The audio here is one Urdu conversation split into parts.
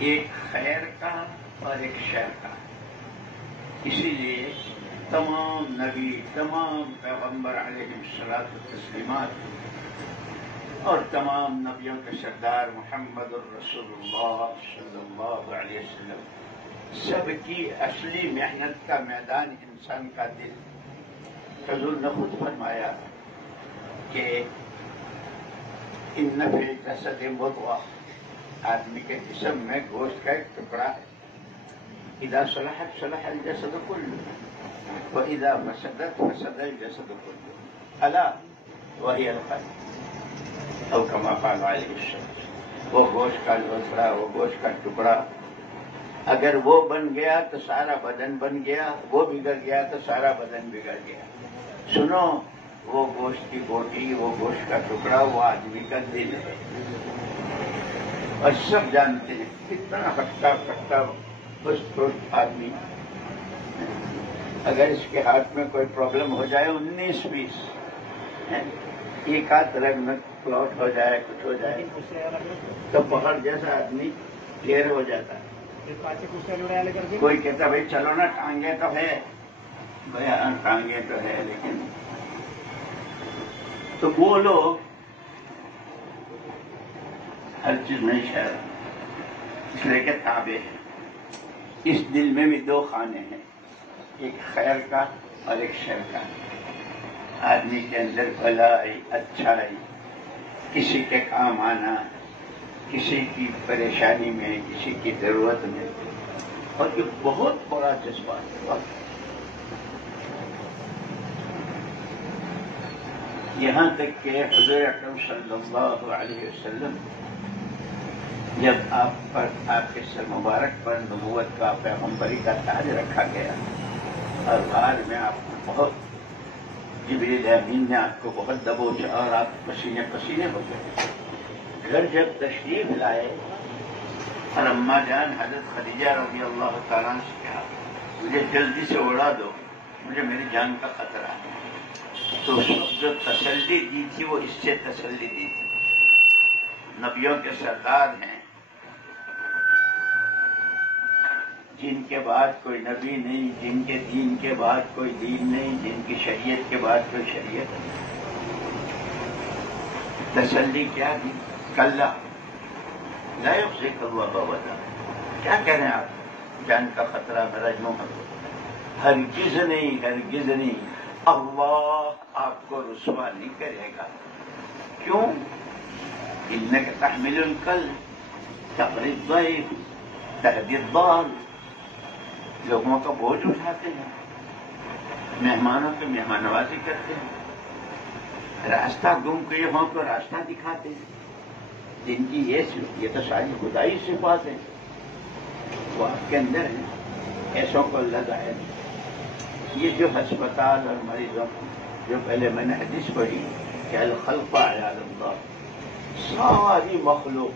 ایک خیر کا اور ایک شر کا. اسی لیے تمام نبی، تمام پیغمبر علیہ الصلوۃ والتسلیمات اور تمام نبیوں کے سردار محمد الرسول اللہ صلی اللہ علیہ وسلم، سب کی اصلی محنت کا میدان انسان کا دل. حضور نے خود فرمایا کہ ان فی الجسد مضغہ، آدمی کے جسم میں گوشت کا ایک ٹکڑا ہے. اذا صلحت صلح الجسد كله واذا فسدت فسد الجسد كله الا وهي القلب، او كما قال عليه السلام. وہ گوشت کا لوتھڑا، وہ گوشت کا ٹکڑا اگر وہ بن گیا تو سارا بدن بن گیا، وہ بگڑ گیا تو سارا بدن بگڑ گیا. سنو، وہ گوشت کی بوٹی، وہ گوشت کا ٹکڑا، وہ آدمی کا دل ہے. اور سب جانتے ہیں کتنا ہٹتا کٹتا بس آدمی. اگر اس کے ہاتھ میں کوئی پرابلم ہو جائے 19-20، ایک ہاتھ رگ میں کلوٹ ہو جائے، کچھ ہو جائے تو پہاڑ جیسا آدمی ڈھیر ہو جاتا ہے. کوئی کہتا بھائی چلو نا، ٹانگیں تو ہے. بھائی ٹانگیں تو ہے لیکن تو وہ لوگ ہر چیز نہیں شہر اس لیے کہ تابع ہے. اس دل میں بھی دو خانے ہیں، ایک خیر کا اور ایک شر کا. آدمی کے اندر بھلائی، اچھائی، کسی کے کام آنا، کسی کی پریشانی میں، کسی کی ضرورت میں، اور یہ بہت بڑا جذبہ ہے. یہاں تک کہ حضور اکرم صلی اللہ علیہ وسلم جب آپ کے سر مبارک پر نبوت کا، پیغمبری کا تاج رکھا گیا اور غار میں آپ کو بہت جبریل امین نے آپ کو بہت دبوچا اور آپ پسینے پسینے ہو گئے. گھر جب تشریف لائے اور اماں جان حضرت خدیجہ رضی اللہ تعالیٰ سے کہا مجھے جلدی سے اڑا دو، مجھے میری جان کا خطرہ ہے. تو اس وقت جو تسلی دی تھی وہ اس سے تسلی دی تھی. نبیوں کے سردار ہیں جن کے بعد کوئی نبی نہیں، جن کے دین کے بعد کوئی دین نہیں، جن کی شریعت کے بعد کوئی شریعت نہیں. تسلی کیا دی؟ کلا لا یخزیک اللہ ابدا. کیا کہہ رہے ہیں آپ؟ جان کا خطرہ میرا یوں ہے. ہرگز نہیں، ہرگز نہیں، اللہ آپ کو رسوا نہیں کرے گا. کیوں؟ انک تحمل الکل، تقری الضیف، تہدی الضال. لوگوں کا بوجھ اٹھاتے ہیں، مہمانوں کی مہمان نوازی کرتے ہیں، راستہ گم گئے ہوں تو راستہ دکھاتے ہیں. جن کی یہ تو ساری خدائی صفات ہیں، وہ آپ کے اندر ہیں. ایسوں کو اللہ ظاہر. یہ جو ہسپتال اور مریضوں جو پہلے میں نے حدیث پڑھی کہ الخلق عیال اللہ، ساری مخلوق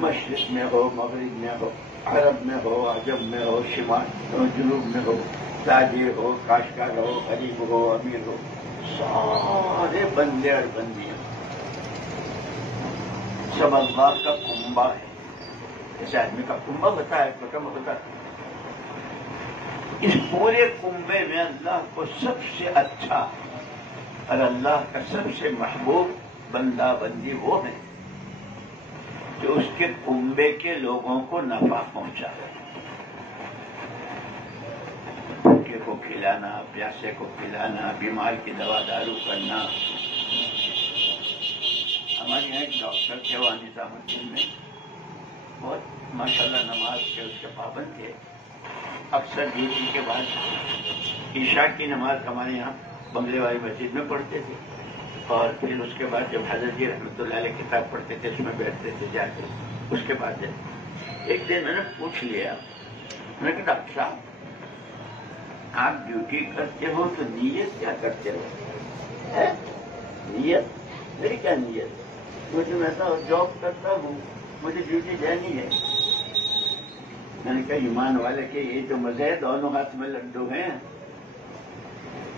مشرق میں ہو، مغرب میں ہو، عرب میں ہو، عجم میں ہو، شمال ہو، جنوب میں ہو، تاجر ہو، کاشتکار ہو، غریب ہو، امیر ہو، سارے بندے اور بندیاں سب اللہ کا کنبہ ہے. جیسے آدمی کا کنبہ ہوتا ہے، کٹم ہوتا ہے، اس پورے کنبے میں اللہ کو سب سے اچھا اور اللہ کا سب سے محبوب بندہ بندی وہ ہے جو اس کے کنبے کے لوگوں کو نفع پہنچائے. بھوکے کو کھلانا، پیاسے کو کھلانا، بیمار کی دوا دارو کرنا. ہمارے یہاں ایک ڈاکٹر تھے وہ نظام الدین میں، بہت ماشاءاللہ نماز کے اس کے پابند تھے. اکثر ڈیوٹی کے بعد عشاء کی نماز ہمارے یہاں بنگلے والی مسجد میں پڑھتے تھے، اور پھر اس کے بعد جب حضرت جی رحمۃ اللہ علیہ کتاب پڑھتے تھے اس میں بیٹھتے تھے جا کے. اس کے بعد ایک دن میں نے پوچھ لیا، میں نے کہا ڈاکٹر صاحب آپ ڈیوٹی کرتے ہو تو نیت کیا کرتے ہو؟ نیت میری کیا نیت؟ مجھے میں تو جاب کرتا ہوں، مجھے ڈیوٹی جانی ہے. میں نے کہا ایمان والے کے یہ جو مزے دونوں ہاتھ میں لڈو ہیں.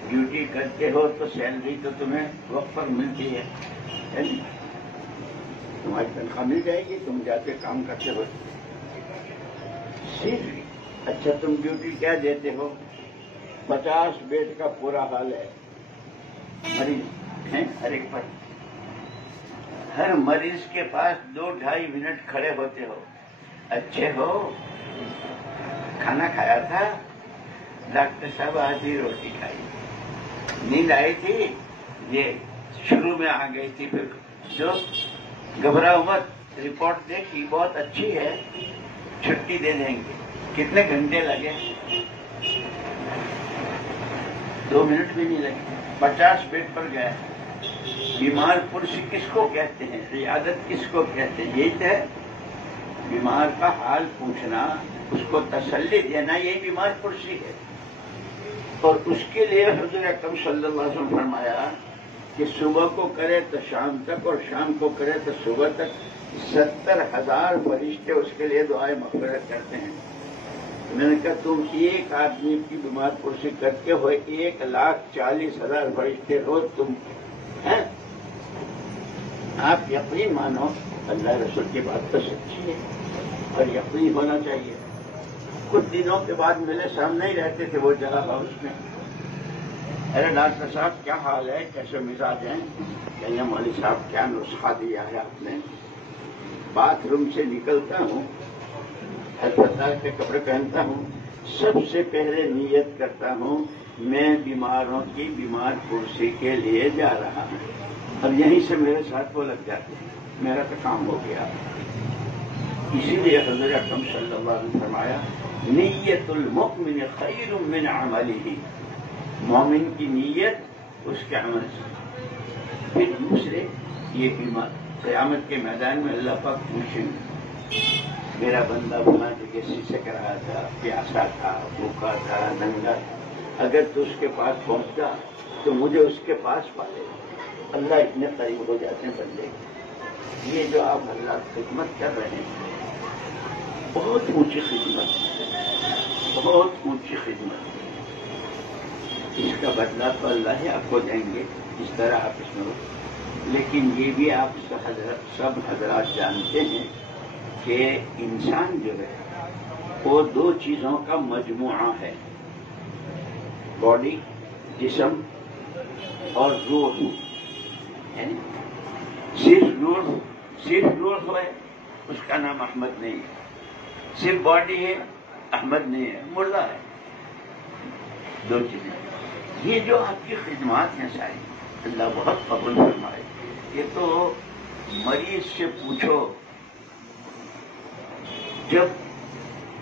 ڈیوٹی کرتے ہو تو سیلری تو تمہیں وقت پر ملتی ہے، تمہاری تنخواہ مل جائے گی، تم جاتے کام کرتے ہو. صرف اچھا تم ڈیوٹی کیا دیتے ہو؟ 50 بیڈ کا پورا حال ہے، مریض ہیں ہر ایک پر، ہر مریض کے پاس 2-2.5 منٹ کھڑے ہوتے ہو، اچھے ہو، کھانا کھایا تھا؟ ڈاکٹر صاحب آدھی روٹی کھائی، نیند آئی تھی؟ یہ شروع میں آ گئی تھی، پھر جو گھبراؤ مت، رپورٹ دیکھی بہت اچھی ہے، چھٹی دے دیں گے۔ کتنے گھنٹے لگے؟ 2 منٹ بھی نہیں لگے، 50 بیڈ پر گیا۔ بیمار پرسی کس کو کہتے ہیں؟ عیادت کس کو کہتے ہیں؟ یہی تو ہے، بیمار کا حال پوچھنا، اس کو تسلی دینا، یہی بیمار پرسی ہے۔ اور اس کے لیے حضور اکرم صلی اللہ علیہ وسلم فرمایا کہ صبح کو کرے تو شام تک اور شام کو کرے تو صبح تک 70,000 فرشتے اس کے لیے دعائیں مغفرت کرتے ہیں۔ میں نے کہا تم ایک آدمی کی بیمار پرسی کرتے ہو 1,40,000 فرشتے روز تم ہیں؟ آپ یقین مانو اللہ رسول کی بات تو سچی ہے اور یقین ہونا چاہیے۔ کچھ دنوں کے بعد میرے سامنے ہی رہتے تھے وہ جگہ ہاؤس میں، ارے ڈاکٹر صاحب کیا حال ہے، کیسے مزاج ہیں؟ کہنے مولوی صاحب کیا نسخہ دیا ہے آپ نے؟ باتھ روم سے نکلتا ہوں، ہسپتال کے کپڑے پہنتا ہوں، سب سے پہلے نیت کرتا ہوں میں بیماروں کی بیمار پرسی کے لیے جا رہا ہوں، اور یہیں سے میرے ساتھ وہ لگ جاتے ہیں، میرا تو کام ہو گیا۔ اسی لیے حضرت اکرم صلی اللہ علیہ وسلم فرمایا نیت المؤمن خیر من عملہ، مومن کی نیت اس کے عمل سے۔ پھر دوسرے یہ بیمار قیامت کے میدان میں اللہ پاک پوچھیں میرا بندہ فلاں جگہ سے کرایا تھا، پیاسا تھا، بھوکا تھا، ننگا تھا، اگر تو اس کے پاس پہنچتا تو مجھے اس کے پاس پالے۔ اللہ اتنے قریب ہو جاتے ہیں بندے۔ یہ جو آپ اللہ خدمت کر رہے ہیں بہت اونچی خدمت، بہت اونچی خدمت، اس کا بدلہ تو اللہ ہی آپ کو دیں گے اس طرح آپ اس میں۔ لیکن یہ بھی آپ سب حضرات جانتے ہیں کہ انسان جو ہے وہ 2 چیزوں کا مجموعہ ہے، باڈی، جسم اور روح۔ یعنی صرف روح ہے اس کا نام احمد نہیں ہے، صرف باڈی ہے احمد نہیں ہے، مردہ ہے۔ 2 چیزیں، یہ جو آپ کی خدمات ہیں ساری، اللہ بہت قبول فرمائے۔ یہ تو مریض سے پوچھو، جب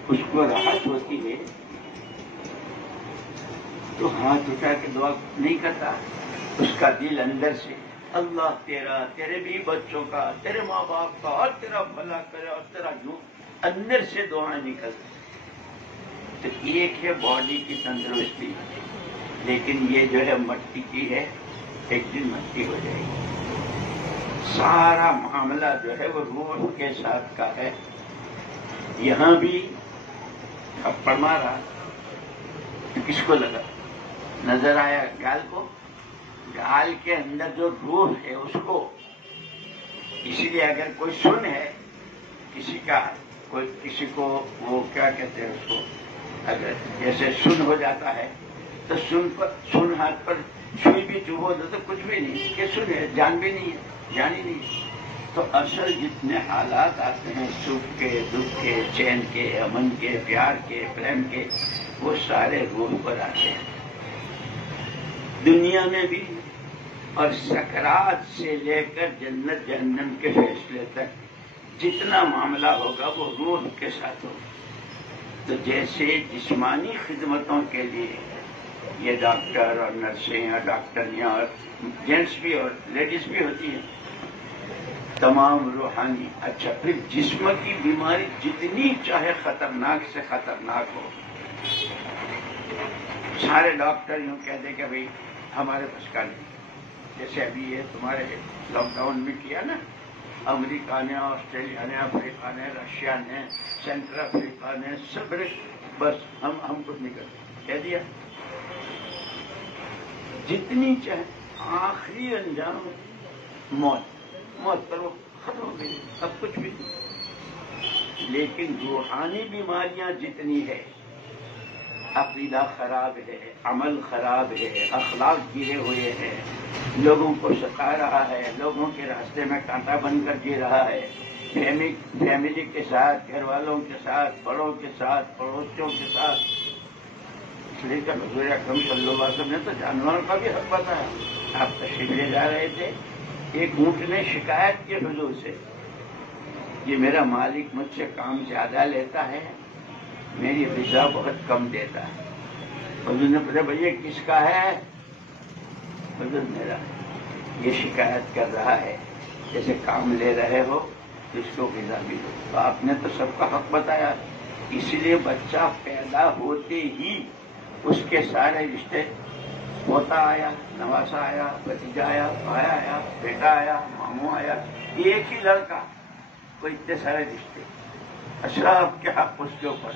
اس کو راحت ہوتی ہے تو ہاتھ اٹھا کے دعا نہیں کرتا، اس کا دل اندر سے اللہ تیرا، تیرے بھی بچوں کا، تیرے ماں باپ کا، اور تیرا بھلا کرے، اور تیرا یوں اندر سے دعائیں نکلتی۔ تو ایک ہے باڈی کی تندرستی، لیکن یہ جو ہے مٹی کی ہے، ایک دن مٹی ہو جائے گی۔ سارا معاملہ جو ہے وہ روح کے ساتھ کا ہے۔ یہاں بھی تھپڑ مارا تو کس کو لگا؟ نظر آیا گال کو، گال کے اندر جو روح ہے اس کو۔ اسی لیے اگر کوئی سن ہے کسی کو وہ کیا کہتے ہیں اس کو، اگر جیسے سن ہو جاتا ہے تو سن ہاتھ پر سوئی بھی چبھو دو تو کچھ بھی نہیں، کہ سن ہے، جان بھی نہیں ہے، جان ہی نہیں۔ تو اصل جتنے حالات آتے ہیں سکھ کے، دکھ کے، چین کے، امن کے، پیار کے، پریم کے، وہ سارے روح پر آتے ہیں دنیا میں بھی، اور سکرات سے لے کر جنت جہنم کے فیصلے تک جتنا معاملہ ہوگا وہ روح کے ساتھ ہوگا۔ تو جیسے جسمانی خدمتوں کے لیے یہ ڈاکٹر اور نرسیں اور ڈاکٹریاں اور جینٹس بھی اور لیڈیز بھی ہوتی ہیں، تمام روحانی۔ اچھا، پھر جسم کی بیماری جتنی چاہے خطرناک سے خطرناک ہو، سارے ڈاکٹر یوں کہہ دیں کہ بھئی ہمارے بس کا نہیں۔ جیسے ابھی یہ تمہارے لاک ڈاؤن میں کیا نا، امریکہ نے، آسٹریلیا نے، افریقہ نے، رشیا نے، سینٹرل افریقہ نے، سب بس ہم کچھ نہیں کرتے، کہہ دیا۔ جتنی چاہے آخری انجام موت پر وہ ختم ہو گئی، اب کچھ بھی نہیں۔ لیکن روحانی بیماریاں جتنی ہے، عقیدہ خراب ہے، عمل خراب ہے، اخلاق گرے ہوئے ہیں، لوگوں کو ستا رہا ہے، لوگوں کے راستے میں کانٹا بن کر جی رہا ہے، فیملی کے ساتھ، گھر والوں کے ساتھ، بڑوں کے ساتھ، پڑوسیوں کے ساتھ. اس لیے کہ حضور اکرم صلی اللہ علیہ وسلم نے تو جانوروں کا بھی حق بتایا. آپ تشریف لے جا رہے تھے، ایک اونٹ نے شکایت کی حضور سے، یہ میرا مالک مجھ سے کام زیادہ لیتا ہے، میری غذا بہت کم دیتا ہے. حضور نے پوچھا بھائی یہ کس کا ہے؟ حضور میرا. یہ شکایت کر رہا ہے، جیسے کام لے رہے ہو تو اس کو غذا بھی دو. تو آپ نے تو سب کا حق بتایا. اس لیے بچہ پیدا ہوتے ہی اس کے سارے رشتے، پوتا آیا، نواسا آیا، بھتیجا آیا، بھائی آیا، بیٹا آیا، ماموں آیا، ایک ہی لڑکا، کوئی اتنے سارے رشتے، اشراف کے حق اس کے اوپر.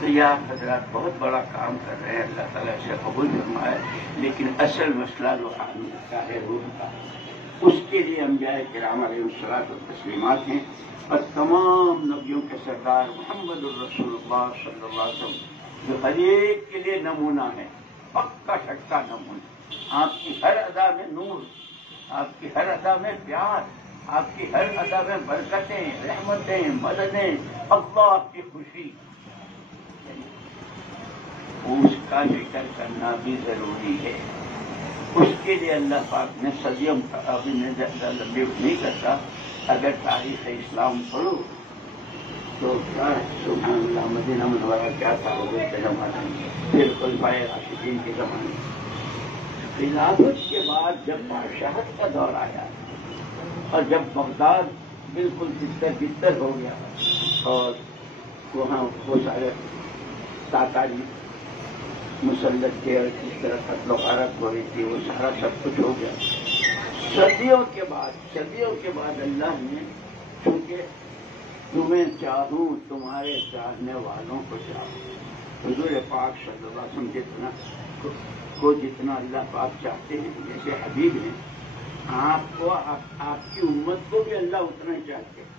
تو یہ آپ حضرات بہت بڑا کام کر رہے ہیں، اللہ تعالیٰ سے قبول فرمائے. لیکن اصل مسئلہ روحانی کا ہے، روح کا. اس کے لیے انبیاء کرام علیہ الصلوۃ والتسلیمات ہیں، اور تمام نبیوں کے سردار محمد الرسول اللہ صلی اللہ علیہ وسلم جو ہر ایک کے لیے نمونہ ہے، پکا شکا نمونہ. آپ کی ہر ادا میں نور، آپ کی ہر ادا میں پیار، آپ کی ہر ادا میں برکتیں، رحمتیں، مددیں، اللہ کی خوشی. اس کا ذکر کرنا بھی ضروری ہے. اس کے لیے اللہ پاک نے صدیوں ابھی میں زیادہ لمبی نہیں کرتا. اگر تاریخ اسلام پڑھو تو کیا سبحان اللہ، مدینہ منورہ کیا تھا حضور کے زمانے میں، پھر خلفائے راشدین کے زمانے میں. خلافت کے بعد جب بادشاہت کا دور آیا اور جب بغداد بالکل بستر ہو گیا اور وہاں وہ سارے تاتاری مسلط تھے اور کس طرح قتل و غارت ہو رہی تھی، وہ سارا سب کچھ ہو گیا. صدیوں کے بعد اللہ نے، چونکہ تمہیں چاہوں تمہارے چاہنے والوں کو چاہوں، حضور پاک صلی اللہ علیہ وسلم جتنا اللہ پاک چاہتے ہیں، جیسے حبیب ہیں، آپ کو آپ کی امت کو بھی اللہ اتنا ہی چاہتے ہیں.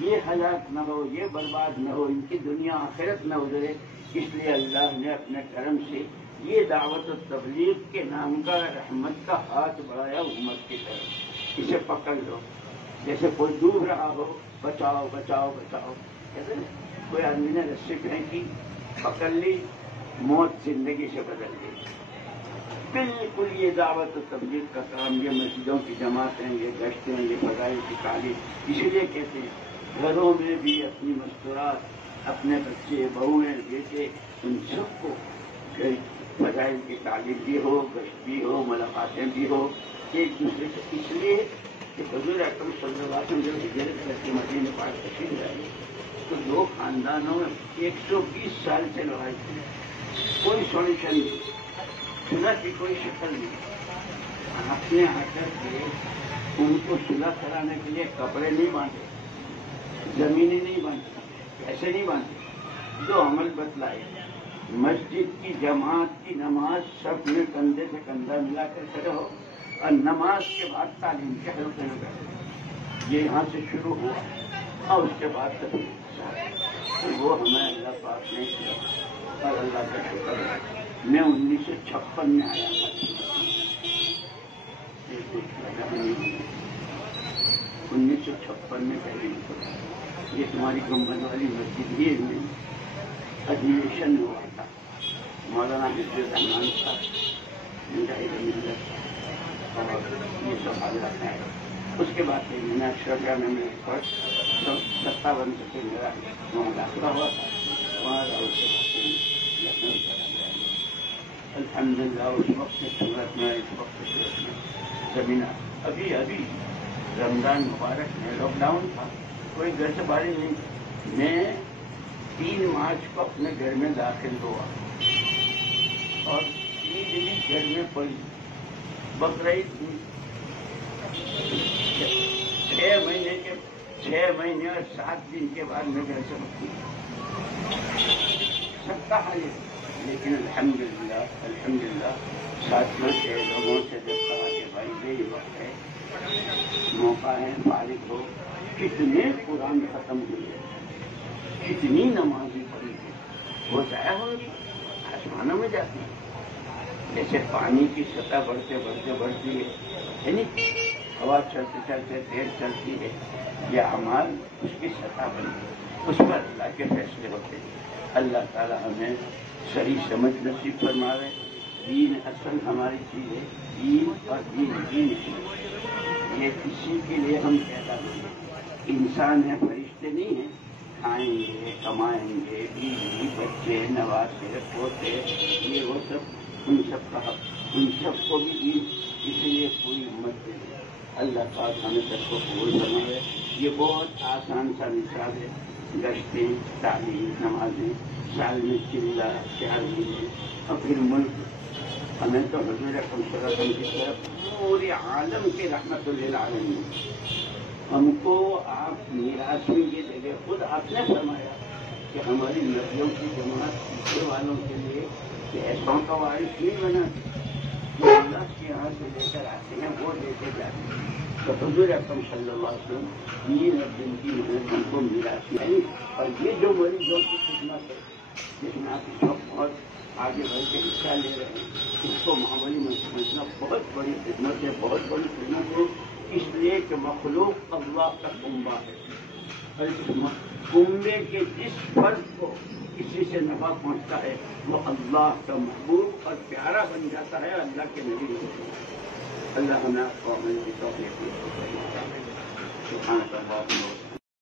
یہ ہلاک نہ ہو، یہ برباد نہ ہو، ان کی دنیا آخرت نہ گزرے. اس لیے اللہ نے اپنے کرم سے یہ دعوت و تبلیغ کے نام کا رحمت کا ہاتھ بڑھایا امت کی طرف. اسے پکڑ لو، جیسے کوئی ڈوب رہا ہو، بچاؤ بچاؤ بچاؤ کہتے ہیں. کوئی آدمی نے رسی پھینکی، پکڑ لی، موت زندگی سے بدل گئی. بالکل یہ دعوت و تبلیغ کا کام، یہ مسجدوں کی جماعتیں، یہ گشتیں، یہ فضائل کی تعلیم، اسی لیے کہتے ہیں گھروں میں بھی اپنی مستورات، اپنے بچے، بہویں، بیٹے، ان سب کو فضائل کی تعلیم بھی ہو، گشت بھی ہو، ملاقاتیں بھی ہو ایک دوسرے سے. اس لیے کہ حضور اکرم صلی اللہ علیہ وسلم جب ہجرت کر کے مدینے پاک تشریف لائے تو دو خاندانوں میں 120 سال سے لڑائی تھی، کوئی سولوشن نہیں، صلح کی کوئی شکل نہیں. آپ نے آ کر کے ان کو صلح کرانے کے لیے کپڑے نہیں باندھے، زمینیں نہیں باندھی، پیسے نہیں باندھے. جو عمل بتلائے، مسجد کی جماعت کی نماز سب میں کندھے سے کندھا ملا کر کھڑے ہو، اور نماز کے بعد تعلیم کے حلقے میں بیٹھے. یہ یہاں سے شروع ہوا اور اس کے بعد تک وہ ہمیں اللہ پاک نے کیا. اور اللہ کا شکر ہے، میں 1956 میں آیا تھا. 1956 میں پہلی یہ تمہاری گنبد والی مسجد ہی میں ایڈمیشن ہوا تھا. مولانا حفظ الرحمان صاحب اور یہ سب حضرات ہیں. اس کے بعد میں نے اشرفیہ میں میرے فرسٹ 57 سے میرا وہاں داخلہ ہوا تھا. وہاں اس کے بعد لکھنؤ چلا گیا. الحمدللہ اس وقت کی صورت میں، اس وقت کی صورت میں زمینہ ابھی رمضان مبارک میں لاک ڈاؤن تھا، کوئی گھر سے باہر نہیں. میں 3 مارچ کو اپنے گھر میں داخل ہوا اور عید بھی گھر میں پڑی. بقرعید 6 مہینے اور 7 دن کے بعد میں گھر سے سب کا حال ہے. لیکن الحمدللہ ساتھیوں سے، لوگوں سے جب کہا کہ بھائی یہی وقت ہے موقع ہے فارغ ہو، کتنے قرآن ختم ہوئے، کتنی نمازیں پڑھی ہے، وہ ضائع ہو آسمانوں میں جاتی ہے. جیسے پانی کی سطح بڑھتے بڑھتی ہے نہیں، ہوا چلتے چلتے تیز چلتی ہے، یہ اعمال اس کی سطح بنتی ہے، اس پر اللہ کے فیصلے ہوتے ہیں. اللہ تعالی ہمیں صحیح سمجھ نصیب فرمائے. دین اصل ہماری چیز ہے، دین اور دین یہ اسی کے لیے ہم پیدا ہوئے. انسان ہیں، فرشتے نہیں ہیں. کھائیں گے، کمائیں گے، بیوی بچے نواسے پوتے، یہ وہ سب ان سب کا حق، ان سب کو بھی دین اسی لیے پوری امت دے دے. اللہ پاک ہمیں سب کو قبول فرمائے. یہ بہت آسان سا نصاب ہے. گشتیں، تعلیم، نمازیں، سال میں چلہ 4 مہینے، اور پھر ملک. ہمیں تو حضور اکرم صلی اللہ علیہ وسلم کی طرف پورے عالم کی رحمت للعالمین. ہم کو آپ میراث میں یہ دے گئے. خود آپ نے فرمایا کہ ہماری نبیوں کی جماعت پیچھے والوں کے لیے کہ ایسوں کا وارث نہیں بنا جو اللہ کے یہاں سے لے کر آتے ہیں وہ دیتے جاتے ہیں. تو حضور اکرم صلی اللہ علیہ وسلم دین اور دن کی محنت ہم کو میراث نہیں. اور یہ جو مریضوں کی خدمت ہے جس میں آپ اس وقت بہت آگے بڑھ کے حصہ لے رہے ہیں، اس کو معمولی میں سمجھنا بہت بڑی خدمت ہے، بہت بڑی خدمت ہے. اس لیے کہ مخلوق اللہ کا کنبہ ہے، اور اس کنبے کے جس فرد کو کسی سے نفع پہنچتا ہے وہ اللہ کا محبوب اور پیارا بن جاتا ہے، اللہ کے نبی ہوتے ہیں. اللہ ہمیں آپ کو عمل کی توفیق دے. سبحانک اللہم